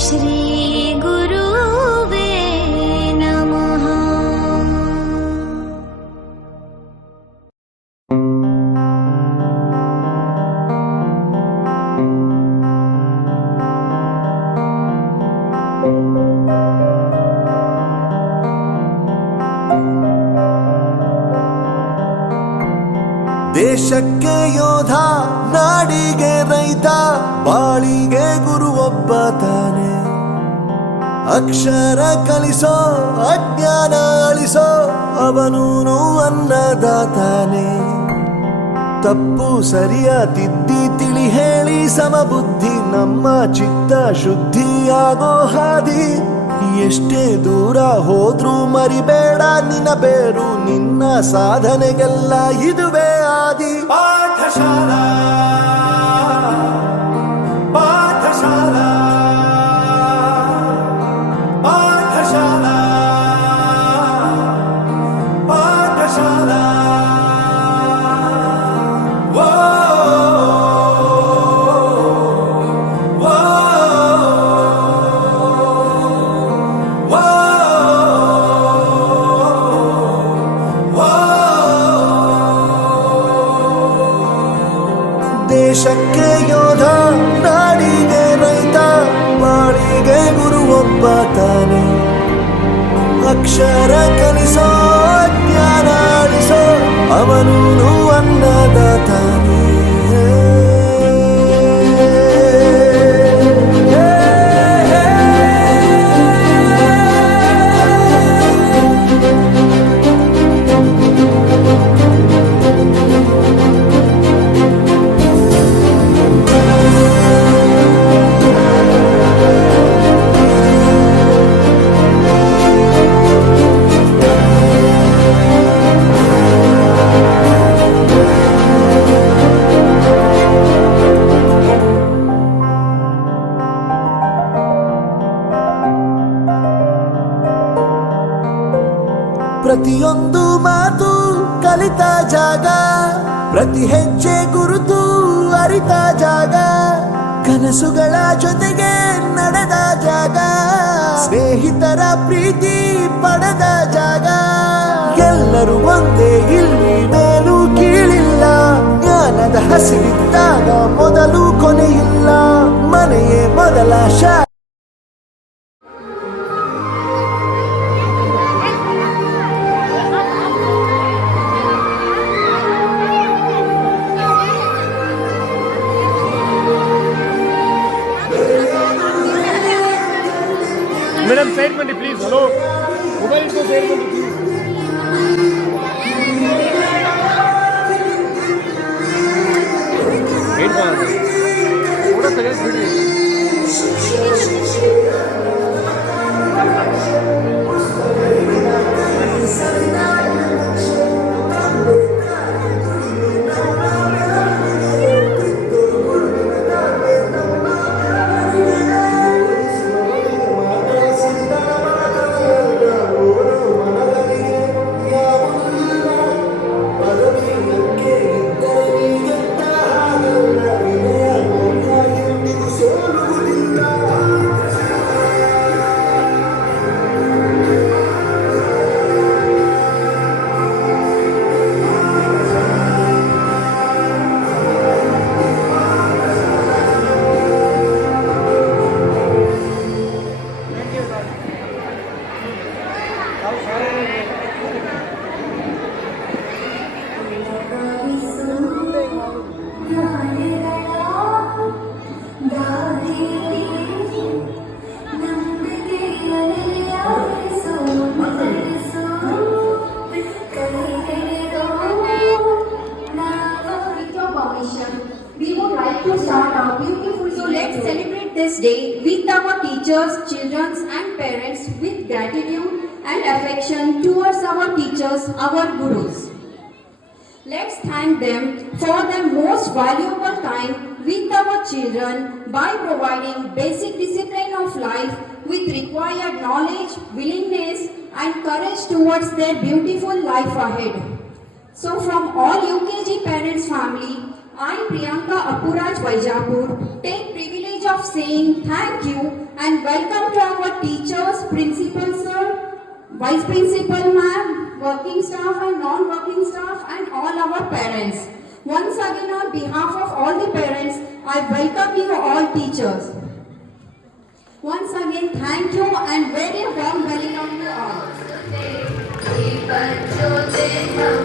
ಶ್ರೀ ಗುರುವೇ ನಮಃ. ದೇಶಕ್ಕೆ ಯೋಧ, ನಾಡಿಗೆ ರೈತ, ಬಾಳಿಗೆ ಗುರು ಒಬ್ಬ ತಾನೆ. ಅಕ್ಷರ ಕಲಿಸೋ, ಅಜ್ಞಾನ ಅಳಿಸೋ, ಅವನೂನು ಅನ್ನದಾತಾನೆ. ತಪ್ಪು ಸರಿಯ ತಿದ್ದಿ ತಿಳಿ ಹೇಳಿ ಸಮಬುದ್ಧಿ, ನಮ್ಮ ಚಿತ್ತ ಶುದ್ಧಿಯಾಗೋ ಹಾದಿ. ಎಷ್ಟೇ ದೂರ ಹೋದ್ರೂ ಮರಿಬೇಡ ನಿನ್ನ ಬೇರು, ನಿನ್ನ ಸಾಧನೆಗೆಲ್ಲ ಇದುವೇ ಆದಿ. ಪಾಠಶಾಲಾ ಪಾಠಶಾಲಾ ಪಾಠಶಾಲಾ ಪಾಠಶಾಲಾ. ದೇಶಕ್ಕೆ ಯೋಧ, ನಾಡಿಗೆ ರೈತ, ಬಾಳಿಗೆ ಗುರು ಒಬ್ಬ ತಾನೆ. ಅಕ್ಷರ ಕಲಿಸೋ, ಜ್ಞಾನ ಅಳಿಸೋ, ಅವನೂನು ಅನ್ನದಾತಾನೆ. ಪ್ರತಿಯೊಂದು ಮಾತು ಕಲಿತ ಜಾಗ, ಪ್ರತಿ ಹೆಜ್ಜೆ ಗುರುತು ಅರಿತ ಜಾಗ, ಕನಸುಗಳ ಜೊತೆಗೆ ನಡೆದ ಜಾಗ, ಸ್ನೇಹಿತರ ಪ್ರೀತಿ ಪಡೆದ ಜಾಗ. ಎಲ್ಲರೂ ಒಂದೇ, ಇಲ್ಲಿ ಮೇಲೂ ಕೀಳಿಲ್ಲ, ಜ್ಞಾನದ ಹಸಿವಿದ್ದಾಗ ಮೊದಲು ಕೊನೆಯಿಲ್ಲ, ಮನೆಯೇ ಮೊದಲ ಶಾಲೆ. मैडम साइड बंदी प्लीज. हेलो मोबाइल को साइड बंदी प्लीज. वेट कर थोड़ा second bidi. This day with our teachers, children and parents with gratitude and affection towards our teachers, our gurus. Let's thank them for their most valuable time with our children by providing basic discipline of life with required knowledge, willingness and courage towards their beautiful life ahead. So from all UKG parents family, I Priyanka Appuraj Vaijapur take privilege privilege of saying thank you and welcome to our teachers, principal sir, vice principal ma'am, working staff and non-working staff and all our parents. Once again on behalf of all the parents, I welcome you all teachers. Once again, thank you and very warm welcome to all. बच्चों से हम